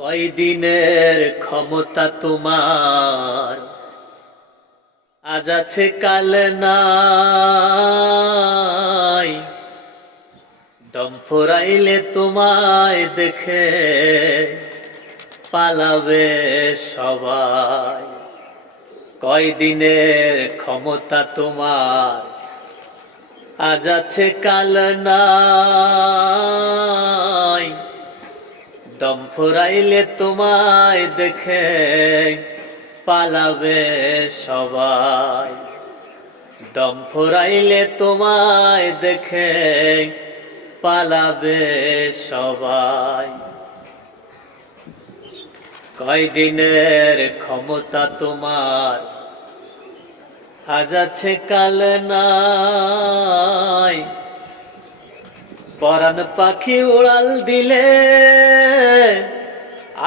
কয়দিনের ক্ষমতা তোমার, আজ আছে কাল নাই। দম ফুরাইলে তোমায় দেখে পালাবে সবাই। কয়দিনের ক্ষমতা তোমার, আজ আছে কাল নাই। দম ফুরাইলে তোমায় দেখে পালাবে সবাই। দম ফুরাইলে তোমায় দেখে পালাবে সবাই। কয়দিনের ক্ষমতা তোমার, আজ আছে কাল নাই। পরাণ পাখি উড়াল দিলে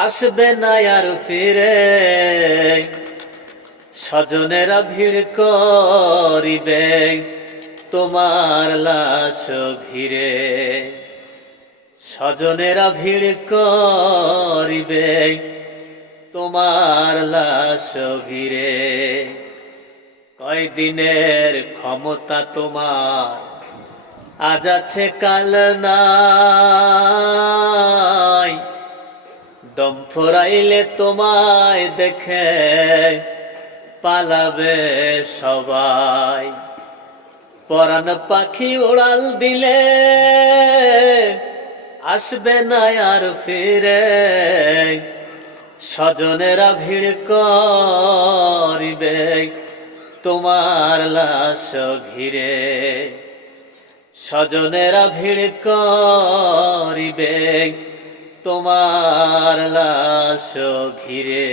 আসবে না আর ফিরে। স্বজনেরা ভিড় করিবে তোমার লাশ ঘিরে। স্বজনেরা ভিড় করিবে তোমার লাশ ঘিরে। কয়দিনের ক্ষমতা তোমার, আজ আছে কাল নাই। দম ফুরাইলে তোমায় দেখে পালাবে সবাই। পরাণ পাখি উড়াল দিলে আসবে না আর ফিরে। স্বজনেরা ভিড় করিবে তোমার লাশ ঘিরে। স্বজনেরা ভিড় করিবে তোমার লাশ ঘিরে।